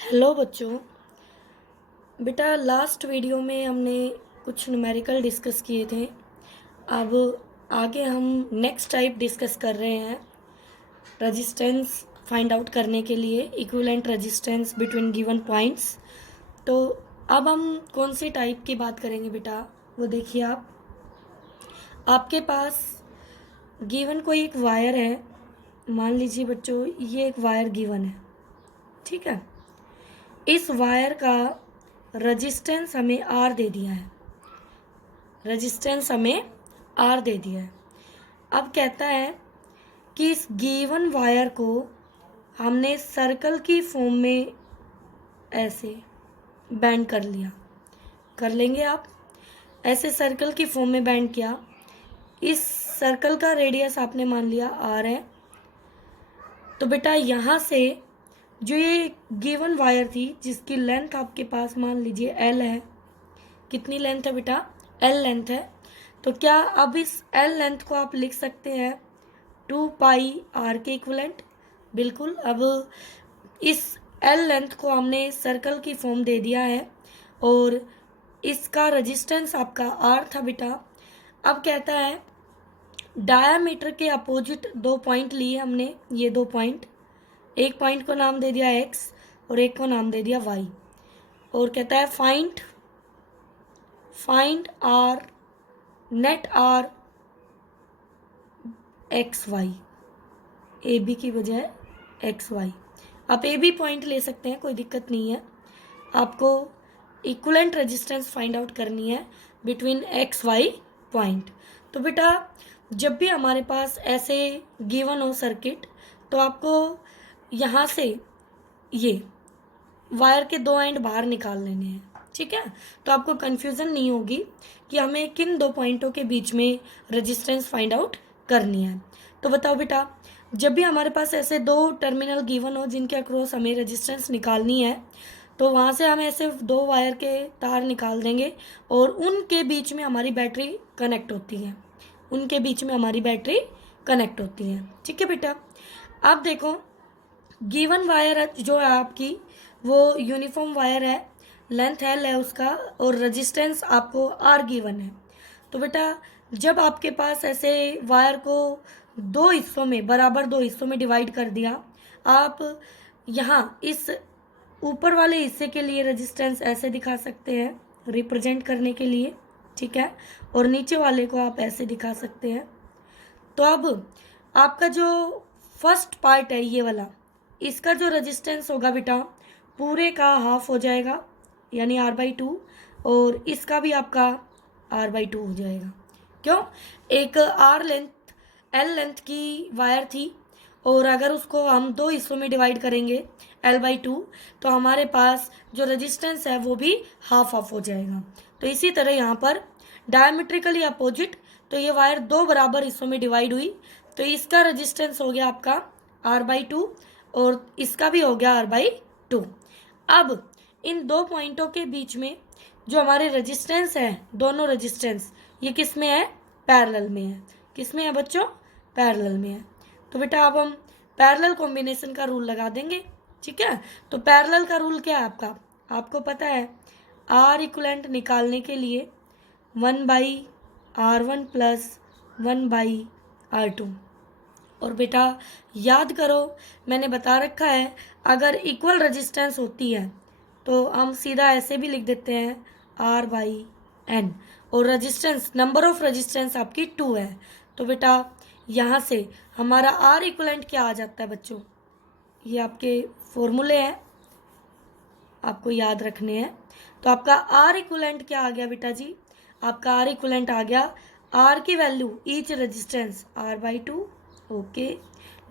Hello बच्चों। बेटा last video में हमने कुछ न्यूमेरिकल डिस्कस किए थे। अब आगे हम नेक्स्ट टाइप डिस्कस कर रहे हैं रेजिस्टेंस फाइंड आउट करने के लिए, equivalent resistance between given points. तो अब हम कौन सी टाइप की बात करेंगे बेटा, वो देखिए। आपके पास गिवन कोई एक वायर है। मान लीजिए बच्चों, ये एक वायर गिवन है, ठीक है। इस वायर का रेजिस्टेंस हमें आर दे दिया है, रेजिस्टेंस हमें आर दे दिया है। अब कहता है कि इस गिवन वायर को हमने सर्कल की फॉर्म में ऐसे बैंड कर लिया। कर लेंगे आप, ऐसे सर्कल की फॉर्म में बैंड किया। इस सर्कल का रेडियस आपने मान लिया आर है। तो बेटा यहाँ से जो ये गिवन वायर थी, जिसकी लेंथ आपके पास मान लीजिए एल है। कितनी लेंथ है बेटा? एल लेंथ है। तो क्या अब इस एल लेंथ को आप लिख सकते हैं 2 पाई आर के इक्विवेलेंट? बिल्कुल। अब इस एल लेंथ को हमने सर्कल की फॉर्म दे दिया है और इसका रेजिस्टेंस आपका आर था बेटा। अब कहता है डायामीटर के अपोजिट दो पॉइंट लिए हमने, ये दो पॉइंट। एक पॉइंट को नाम दे दिया एक्स और एक को नाम दे दिया वाई। और कहता है find R, net R X Y, A B की बजाय एक्स वाई। आप ए बी पॉइंट ले सकते हैं, कोई दिक्कत नहीं है। आपको इक्विवेलेंट रेजिस्टेंस फाइंड आउट करनी है बिटवीन एक्स वाई पॉइंट। तो बेटा जब भी हमारे पास ऐसे गिवन हो सर्किट, तो आपको यहाँ से ये वायर के दो एंड बाहर निकाल लेने हैं, ठीक है। तो आपको कन्फ्यूज़न नहीं होगी कि हमें किन दो पॉइंटों के बीच में रेजिस्टेंस फाइंड आउट करनी है। तो बताओ बेटा, जब भी हमारे पास ऐसे दो टर्मिनल गिवन हो जिनके अक्रॉस हमें रेजिस्टेंस निकालनी है, तो वहाँ से हम ऐसे दो वायर के तार निकाल देंगे और उनके बीच में हमारी बैटरी कनेक्ट होती है, उनके बीच में हमारी बैटरी कनेक्ट होती है, ठीक है बेटा। अब देखो, गिवन वायर जो है आपकी, वो यूनिफॉर्म वायर है, लेंथ एल है उसका और रेजिस्टेंस आपको आर गिवन है। तो बेटा जब आपके पास ऐसे वायर को दो हिस्सों में, बराबर दो हिस्सों में डिवाइड कर दिया, आप यहाँ इस ऊपर वाले हिस्से के लिए रेजिस्टेंस ऐसे दिखा सकते हैं रिप्रेजेंट करने के लिए, ठीक है। और नीचे वाले को आप ऐसे दिखा सकते हैं। तो अब आपका जो फर्स्ट पार्ट है ये वाला, इसका जो रेजिस्टेंस होगा बेटा पूरे का हाफ हो जाएगा, यानी R/2। और इसका भी आपका R/2 हो जाएगा। क्यों? एक एल लेंथ की वायर थी और अगर उसको हम दो हिस्सों में डिवाइड करेंगे L/2, तो हमारे पास जो रेजिस्टेंस है वो भी हाफ हाफ हो जाएगा। तो इसी तरह यहाँ पर डायमेट्रिकली अपोजिट, तो ये वायर दो बराबर हिस्सों में डिवाइड हुई, तो इसका रेजिस्टेंस हो गया आपका R/2 और इसका भी हो गया R/2। अब इन दो पॉइंटों के बीच में जो हमारे रेजिस्टेंस है, दोनों रेजिस्टेंस ये किस में है? पैरेलल में है। किस में है बच्चों? पैरेलल में है। तो बेटा अब हम पैरेलल कॉम्बिनेशन का रूल लगा देंगे, ठीक है। तो पैरेलल का रूल क्या है आपका? आपको पता है आर इक्विवेलेंट निकालने के लिए 1/R1 प्लस 1/R2। और बेटा याद करो, मैंने बता रखा है अगर इक्वल रेजिस्टेंस होती है तो हम सीधा ऐसे भी लिख देते हैं R/N। और रेजिस्टेंस, नंबर ऑफ रेजिस्टेंस आपकी 2 है। तो बेटा यहाँ से हमारा आर इक्विवेलेंट क्या आ जाता है बच्चों? ये आपके फॉर्मूले हैं, आपको याद रखने हैं। तो आपका आर इक्विवेलेंट क्या आ गया बेटा जी? आपका आर इक्विवेलेंट आ गया, आर की value each resistance R/2, okay.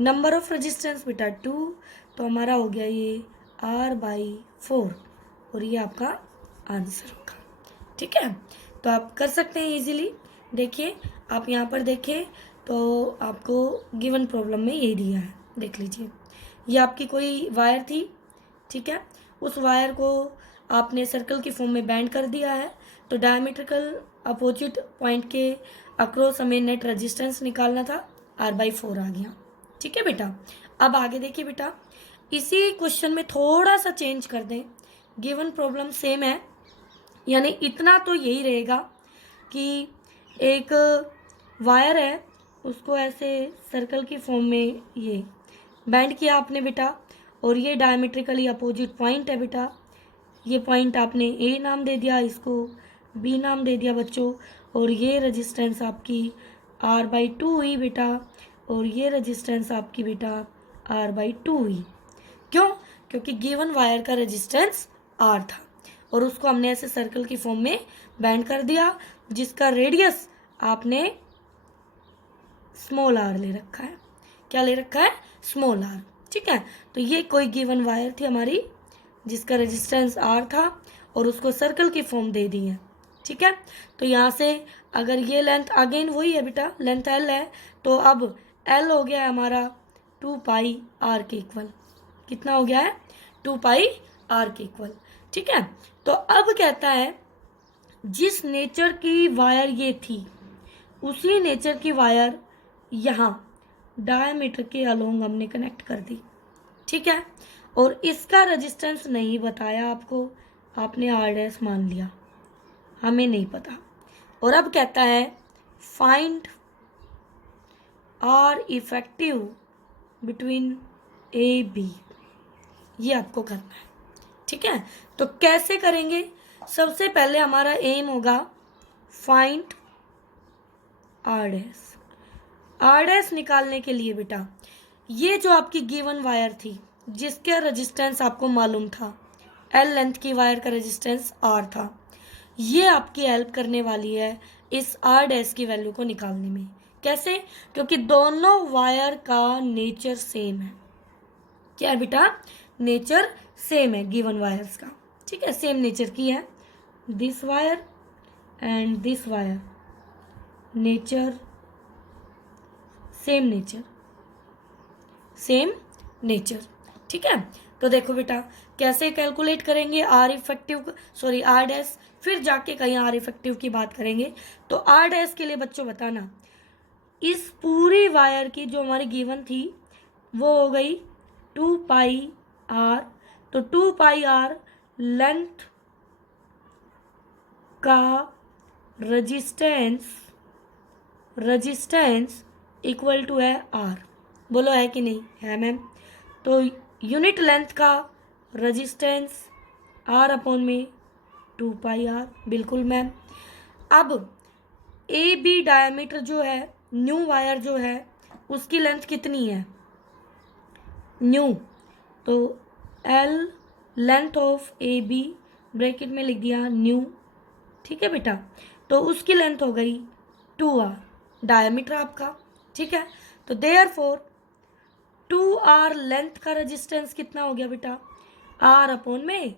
Number of resistance बेटा 2, तो हमारा हो गया ये R/4 और ये आपका आंसर होगा, ठीक है। तो आप कर सकते हैं इजीली। देखिए आप यहाँ पर देखें तो आपको गिवन प्रॉब्लम में यही दिया है, देख लीजिए। ये आपकी कोई वायर थी, ठीक है। उस वायर को आपने सर्कल की फॉर्म में बैंड कर दिया है, तो डायमेट्रिकल अपोजिट पॉइंट के अक्रॉस हमें नेट रेजिस्टेंस निकालना था, R/4 आ गया, ठीक है बेटा। अब आगे देखिए बेटा, इसी क्वेश्चन में थोड़ा सा चेंज कर दें, गिवन प्रॉब्लम सेम है, यानी इतना तो यही रहेगा कि एक वायर है, उसको ऐसे सर्कल की फॉर्म में ये बैंड किया आपने बेटा, और ये डायमेट्रिकली अपोजिट पॉइंट है बेटा। ये पॉइंट आपने ए नाम दे दिया, इसको बी नाम दे दिया बच्चों, और ये रेजिस्टेंस आपकी R/2 हुई बेटा, और ये रेजिस्टेंस आपकी बेटा R/2 हुई। क्यों? क्योंकि गिवन वायर का रेजिस्टेंस R था और उसको हमने ऐसे सर्कल की फॉर्म में बैंड कर दिया, जिसका रेडियस आपने स्मॉल r ले रखा है। क्या ले रखा है? Small r। ठीक है, तो ये कोई गिवन वायर थी हमारी जिसका रेजिस्टेंस R था और उसको सर्कल की फॉर्म दे दी है। ठीक है, तो यहाँ से अगर ये लेंथ अगेन वही है बेटा, लेंथ L है, तो अब L हो गया है हमारा 2πr के इक्वल। कितना हो गया है? 2πr के इक्वल। ठीक है, तो अब कहता है जिस नेचर की वायर ये थी उसी नेचर की वायर यहाँ डायमीटर के अलोंग हमने कनेक्ट कर दी। ठीक है, और इसका रेजिस्टेंस नहीं बताया आपको, आपने R' मान लिया, हमें नहीं पता। और अब कहता है find R effective between AB, ये आपको करना है। ठीक है, तो कैसे करेंगे? सबसे पहले हमारा एम होगा फाइंड R' निकालने के लिए बेटा, ये जो आपकी गिवन वायर थी जिसका रेजिस्टेंस आपको मालूम था, L लेंथ की वायर का रेजिस्टेंस R था, ये आपकी हेल्प करने वाली है इस R' की वैल्यू को निकालने में। कैसे? क्योंकि दोनों वायर का नेचर सेम है। क्या है बेटा? नेचर सेम है गिवन वायर्स का। ठीक है, सेम नेचर की है। This wire and this wire nature same nature, same nature. ठीक है, तो देखो बेटा कैसे कैलकुलेट करेंगे R इफेक्टिव, सॉरी R', फिर जाके कहीं R इफेक्टिव की बात करेंगे। तो R' के लिए बच्चों बताना, इस पूरी वायर की जो हमारी गिवन थी वो हो गई 2πr, तो 2πr लेंथ का रेजिस्टेंस इक्वल टू है R। बोलो है कि नहीं? है मैम। तो यूनिट लेंथ का रेजिस्टेंस R/में 2πr, बिल्कुल मैम। अब AB डायमीटर जो है, न्यू वायर जो है, उसकी लेंथ कितनी है? न्यू, तो L length of AB bracket में लिख दिया न्यू। ठीक है बेटा, तो उसकी लेंथ हो गई 2r, डायमीटर आपका। ठीक है, तो देयरफॉर 2r लेंथ का रेजिस्टेंस कितना हो गया बेटा? R/में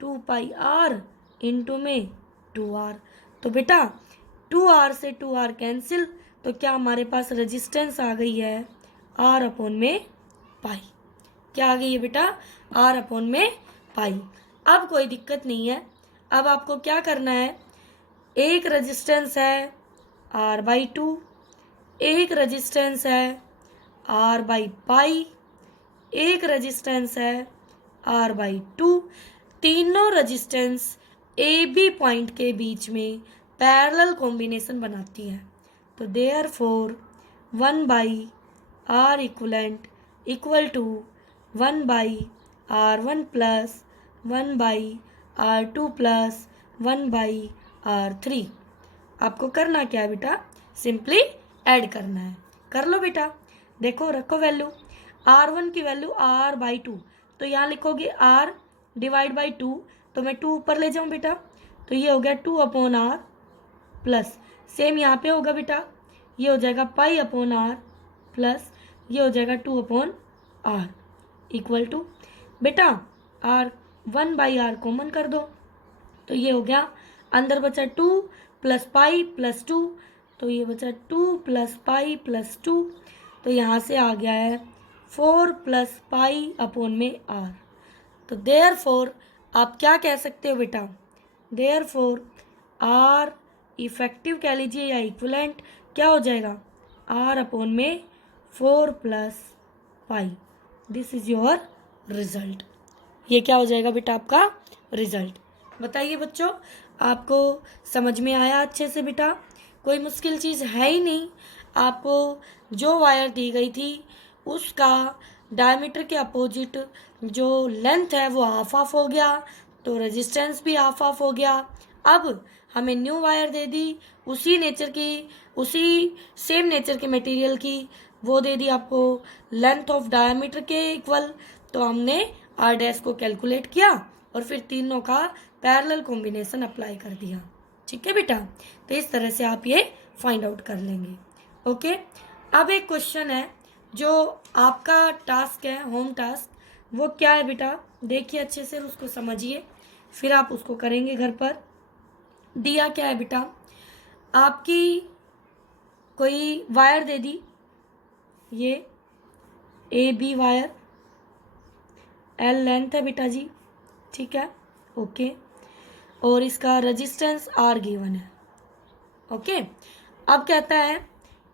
2πr इंटू में 2r। तो बेटा 2r से 2r कैंसिल, तो क्या हमारे पास रेजिस्टेंस आ गई है R/में पाई। क्या आ गई है बेटा? R/में पाई। अब कोई दिक्कत नहीं है, अब आपको क्या करना है, एक रेजिस्टेंस है R/2, एक रेजिस्टेंस है R/पाई, एक रेजिस्टेंस है R/2। तीनों रेजिस्टेंस AB पॉइंट के बीच में पैरेलल कॉम्बिनेशन बनाती है। तो therefore 1/R equivalent equal to 1/R1 plus 1/R2 plus 1/R3। आपको करना क्या है बेटा? सिंपली ऐड करना है। कर लो बेटा, देखो रखो वैल्यू। R1 की वैल्यू R/2, तो यहाँ लिखोगे R डिवाइड बाई 2, तो मैं 2 ऊपर ले जाऊँ बेटा, तो ये हो गया 2/R प्लस, सेम यहाँ पे होगा बेटा, ये हो जाएगा π/R प्लस ये हो जाएगा 2/R इक्वल टू, बेटा R 1/R कॉमन कर दो, तो ये हो गया, अंदर बचा 2 प्लस पाई प्लस 2, तो ये बचा 2 प्लस पाई प्लस 2, तो यहाँ से आ गया है 4 प्लस π/R। तो देयरफॉर आप क्या कह सकते हो बेटा? देयरफॉर R इफेक्टिव कह लीजिए या इक्विवेलेंट क्या हो जाएगा? R/में 4 plus pi. This is your result. ये क्या हो जाएगा बेटा आपका रिजल्ट। बताइए बच्चों, आपको समझ में आया अच्छे से बेटा? कोई मुश्किल चीज़ है ही नहीं। आपको जो वायर दी गई थी उसका डायमीटर के अपोजिट जो लेंथ है वो हाफ ऑफ हो गया, तो रेजिस्टेंस भी हाफ ऑफ हो गया। अब हमें न्यू वायर दे दी, उसी नेचर की, उसी सेम नेचर के मटेरियल की, वो दे दी आपको लेंथ ऑफ डायमीटर के इक्वल। तो हमने आर डैश को कैलकुलेट किया और फिर तीनों का पैरेलल कॉम्बिनेशन अप्लाई कर दिया। ठीक है बेटा, तो इस तरह से आप ये फाइंड आउट कर लेंगे। ओके, अब एक क्वेश्चन है जो आपका टास्क है, होम टास्क, वो क्या है बेटा? देखिए अच्छे से, उसको समझिए, फिर आप उसको करेंगे घर पर। दिया क्या है बेटा? आपकी कोई वायर दे दी, ये A B wire, L length है बेटा जी, ठीक है, ओके, और इसका रेजिस्टेंस आर गिवन है। ओके, अब कहता है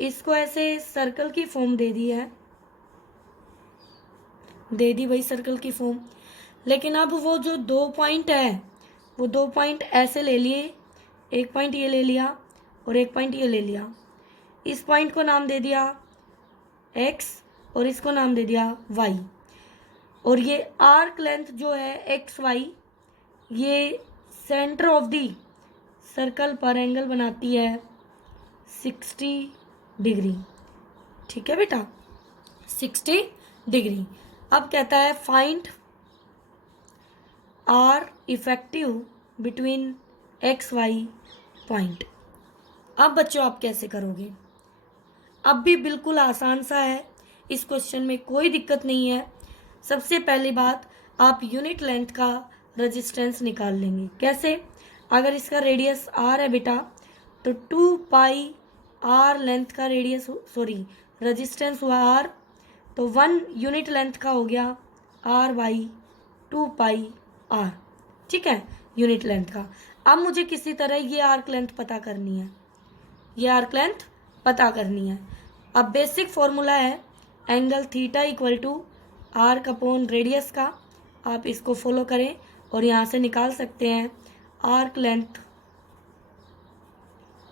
इसको ऐसे सर्कल की फॉर्म दे दी है, दे दी वही सर्कल की फॉर्म, लेकिन अब वो जो 2 पॉइंट है वो 2 पॉइंट ऐसे ले लिए, एक पॉइंट ये ले लिया और एक पॉइंट ये ले लिया। इस पॉइंट को नाम दे दिया x और इसको नाम दे दिया y, और ये आर्क लेंथ जो है एक्स वाई, ये सेंटर ऑफ दी सर्कल पर एंगल बनाती है 60 डिग्री। ठीक है बेटा, 60 डिग्री। अब कहता है find R effective between X Y point. अब बच्चों आप कैसे करोगे? अब भी बिल्कुल आसान सा है, इस क्वेश्चन में कोई दिक्कत नहीं है। सबसे पहली बात, आप यूनिट लेंथ का रेजिस्टेंस निकाल लेंगे। कैसे? अगर इसका रेडियस आर है बेटा, तो 2 पाई आर लेंथ का रेडियस, सॉरी रेजिस्टेंस हुआ आर, तो 1 यूनिट लेंथ का हो गया आर बाई 2 पाई आर। ठीक है, यूनिट लेंथ का। अब मुझे किसी तरह ये आर्क लेंथ पता करनी है, ये आर्क लेंथ पता करनी है। अब बेसिक फॉर्मूला है angle theta equal to arc upon radius का, आप इसको फॉलो करें और यहाँ से निकाल सकते हैं आर्क लेंथ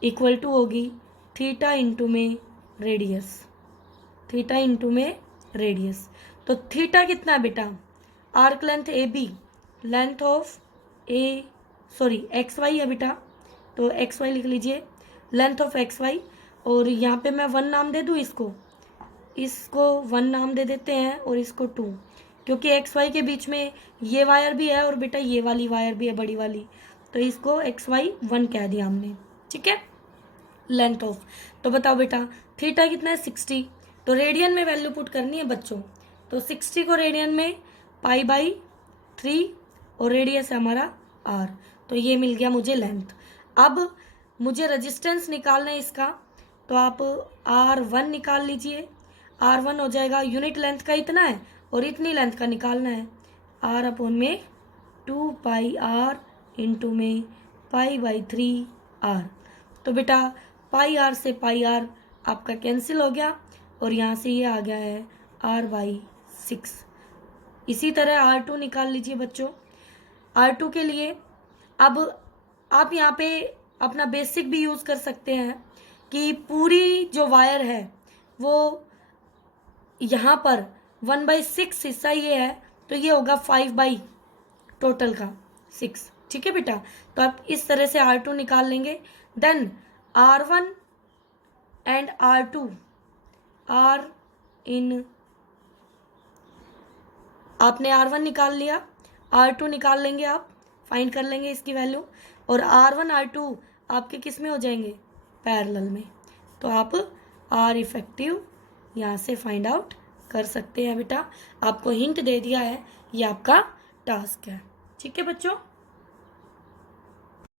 इक्वल टू होगी थीटा इंटू में रेडियस, थीटा इंटू में रेडियस। तो थीटा कितना है बेटा? Arc length A B, length of A, sorry X Y है बेटा, तो एक्स वाई लिख लीजिए, लेंथ ऑफ एक्स वाई, और यहाँ पे मैं 1 नाम दे दूँ, इसको 1 नाम दे देते हैं और इसको 2, क्योंकि एक्स वाई के बीच में ये वायर भी है और बेटा ये वाली वायर भी है बड़ी वाली, तो इसको एक्स वाई 1 कह दिया हमने। ठीक है, लेंथ ऑफ, तो बताओ बेटा थीटा कितना है? 60, तो रेडियन में वैल्यू पुट करनी है बच्चों, तो 60 को रेडियन में पाई बाई 3 और रेडियस है हमारा आर, तो ये मिल गया मुझे लेंथ। अब मुझे रेजिस्टेंस निकालना है इसका, तो आप R1 निकाल लीजिए। R1 हो जाएगा, यूनिट लेंथ का इतना है और इतनी लेंथ का निकालना है, R अपॉन में 2 पाई R इंटू में पाई बाई 3 R। तो बेटा पाई R से पाई R आपका कैंसिल हो गया और यहाँ से ये आ गया है R बाई 6। इसी तरह R2 निकाल लीजिए बच्चों। R2 के लिए अब आप यहाँ पे अपना बेसिक भी यूज़ कर सकते हैं कि पूरी जो वायर है वो यहाँ पर 1/6 हिस्सा ये है, तो ये होगा 5 टोटल का 6। ठीक है बेटा, तो आप इस तरह से R2 निकाल लेंगे। Then R1 and R2 are in, आपने R1 निकाल लिया, R2 निकाल लेंगे, आप फाइंड कर लेंगे इसकी वैल्यू, और R1 R2 आपके किस में हो जाएंगे? पैरेलल में। तो आप आर इफेक्टिव यहाँ से फाइंड आउट कर सकते हैं बेटा। आपको हिंट दे दिया है, ये आपका टास्क है। ठीक है बच्चों।